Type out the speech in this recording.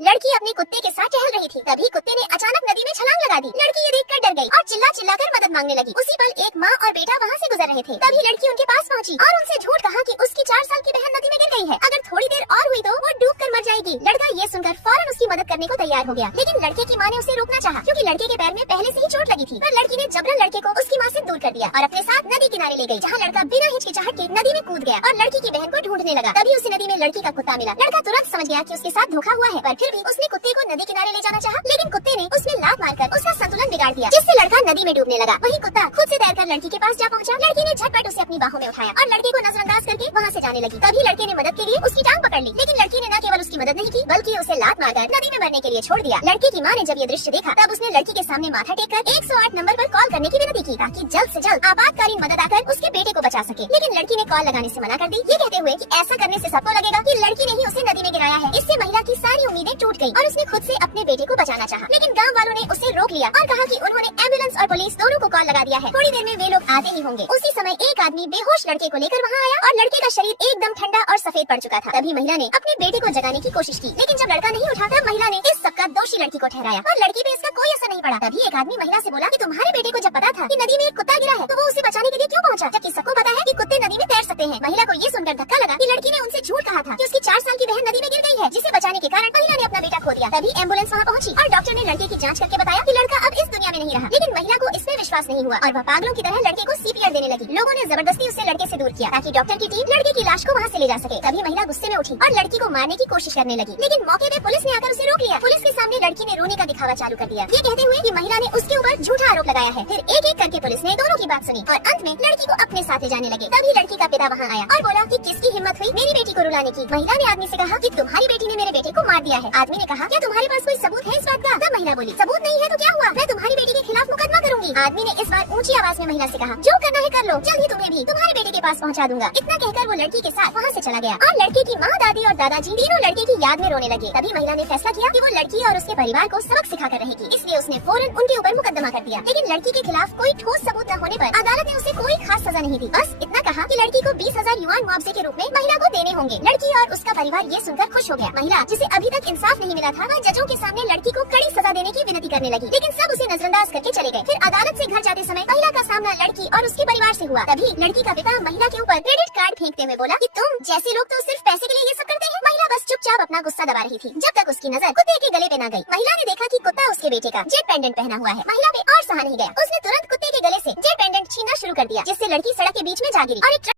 लड़की अपने कुत्ते के साथ टहल रही थी, तभी कुत्ते ने अचानक नदी में छलांग लगा दी। लड़की ये देखकर डर गई और चिल्ला चिल्लाकर मदद मांगने लगी। उसी पल एक माँ और बेटा वहाँ से गुजर रहे थे। तभी लड़की उनके पास पहुँची और उनसे झूठ कहा कि उसकी 4 साल की बहन नदी में गिर गई है, अगर थोड़ी देर और हुई तो वो डूब कर मर जाएगी। लड़का ये सुनकर फौरन उसकी मदद करने को तैयार हो गया, लेकिन लड़के की माँ ने उसे रोकना चाहा क्योंकि लड़के के पैर में पहले से ही चोट लगी थी। पर लड़की ने जबरन लड़के को उसकी माँ से दूर कर दिया और अपने साथ नदी किनारे ले गई, जहाँ लड़का बिना हिचकिचाहट के नदी में कूद गया और लड़की की बहन को ढूंढने लगा। तभी उसी नदी में लड़की का कुत्ता मिला। लड़का तुरंत समझ गया कि उसके साथ धोखा हुआ है, पर फिर भी उसने कुत्ते को नदी किनारे ले जाना चाहा, लेकिन कुत्ते ने उसमें लात मारकर उसका संतुलन बिगाड़ दिया, जिससे लड़का नदी में डूबने लगा। वहीं कुत्ता खुद से तैरकर लड़की के पास जा पहुंचा। लड़की ने झटपट उसे अपनी बाहों में उठाया और लड़के को नजरअंदाज करके वहाँ से जाने लगी। तभी लड़के ने मदद के लिए उसकी टांग पकड़ ली, लेकिन लड़की ने न केवल उसकी मदद नहीं की बल्कि उसे लात मारकर नदी में मरने के लिए छोड़ दिया। लड़के की माँ ने जब ये दृश्य देखा तब उसने लड़की के सामने माथा टेककर 108 नंबर पर कॉल करने की विनती की ताकि जल्द से जल्द आपातकालीन मदद आकर उसके बेटे को बचा सके। लेकिन लड़की ने कॉल लगाने से मना कर दी, ये कहते हुए कि ऐसा करने से सबको लगेगा कि लड़की ने ही उसे नदी में गिराया है। इससे महिला की सारी उम्मीदें टूट गयी और उसने खुद से अपने बेटे को बचाना चाहा, लेकिन गाँव वालों ने उसे रोक लिया और कहा कि उन्होंने एम्बुलेंस और पुलिस दोनों को कॉल लगा दिया है, थोड़ी देर में वे लोग आते ही होंगे। उसी समय एक आदमी बेहोश लड़के को लेकर वहाँ आया और लड़के का शरीर एकदम ठंडा और सफेद पड़ चुका था। तभी महिला ने अपने बेटे को जगाने की कोशिश की, लेकिन जब लड़का नहीं उठा तब महिला ने इस सबका दोषी लड़की को ठहराया और लड़की पे इसका कोई असर नहीं पड़ा। तभी एक आदमी महिला से बोला कि तुम्हारे बेटे को जब पता था कि नदी में एक कुत्ता गिरा है तो वो उसे बचाने के लिए क्यों पहुंचा, जबकि सबको पता है कि कुत्ते नदी में तैर सकते हैं। महिला को ये सुनकर धक्का लगा कि लड़की ने उनसे झूठ कहा था कि उसकी 4 साल की बहन नदी में गिर गई है, जिसे बचाने के कारण महिला ने अपना बेटा खो दिया। तभी एम्बुलेंस वहाँ पहुंची और डॉक्टर ने लड़के की जांच करके बताया कि लड़का अब इस दुनिया में नहीं रहा, लेकिन महिला को इसमें विश्वास नहीं हुआ और वह पागलों की तरह लड़के को सीपीआर देने लगी। लोगों ने जबरदस्ती उसे लड़के से दूर किया ताकि डॉक्टर की टीम लड़के की लाश को वहाँ से ले जा सके। तभी महिला गुस्से में उठी और लड़की को मारने की कोशिश करने लगी, लेकिन मौके पे पुलिस ने आकर उसे रोक लिया। पुलिस के सामने लड़की ने रोने का दिखावा चालू कर दिया, ये कहते हुए कि महिला ने उसके ऊपर झूठा आरोप लगाया है। फिर एक एक करके पुलिस ने दोनों की बात सुनी और अंत में लड़की को अपने साथ ले जाने लगे। तभी लड़की का पिता वहाँ आया और बोला कि किसकी हिम्मत हुई मेरी बेटी को रुलाने की। महिला ने आदमी से कहा कि तुम्हारी बेटी ने मेरे बेटे को मार दिया है। आदमी ने कहा क्या तुम्हारे पास कोई सबूत है इस बात का? तब महिला बोली सबूत नहीं है तो क्या हुआ, मैं तुम्हारी बेटी के खिलाफ मुकदमा करूंगी। आदमी ने इस बार ऊंची आवाज में महिला से कहा जो करना है कर लो, जल्द ही तुम्हें भी तुम्हारे बेटे के पास पहुंचा दूंगा। इतना कहकर वो लड़की के साथ वहाँ से चला गया और लड़के की माँ, दादी और दादाजी तीनों लड़के की याद में रोने लगे। तभी महिला ने फैसला किया कि वो लड़की और उसके परिवार को सबक सिखा कर रहेगी, इसलिए उसने फौरन उनके ऊपर मुकदमा कर दिया। लेकिन लड़की के खिलाफ कोई ठोस सबूत न होने पर अदालत ने उसे कोई खास सजा नहीं दी, बस इतना कहा कि लड़की को 20,000 युआन मुआवजे के रूप में महिला को देने होंगे। लड़की और उसका परिवार ये सुनकर खुश हो गया। महिला जिसे अभी तक इंसाफ नहीं मिला था वह जजों के सामने लड़की को कड़ी सजा देने की विनती करने लगी, लेकिन सब उसे नजरअंदाज करके चले गए। फिर अदालत से घर जाते समय महिला का सामना लड़की और उसके परिवार से हुआ। तभी लड़की का पिता महिला के ऊपर क्रेडिट कार्ड फेंकते हुए बोला कि तुम जैसे लोग तो सिर्फ पैसे के लिए ये सब करते हैं। महिला बस चुपचाप अपना गुस्सा दबा रही थी जब तक उसकी नजर कुत्ते के गले पे न गई। महिला ने देखा कि कुत्ता उसके बेटे का जेट पेंडेंट पहना हुआ है। महिला पे और सहा नहीं गया, उसने तुरंत कुत्ते के गले से जेट पेंडेंट छीनना शुरू कर दिया, जिससे लड़की सड़क के बीच में जा गिरी और एक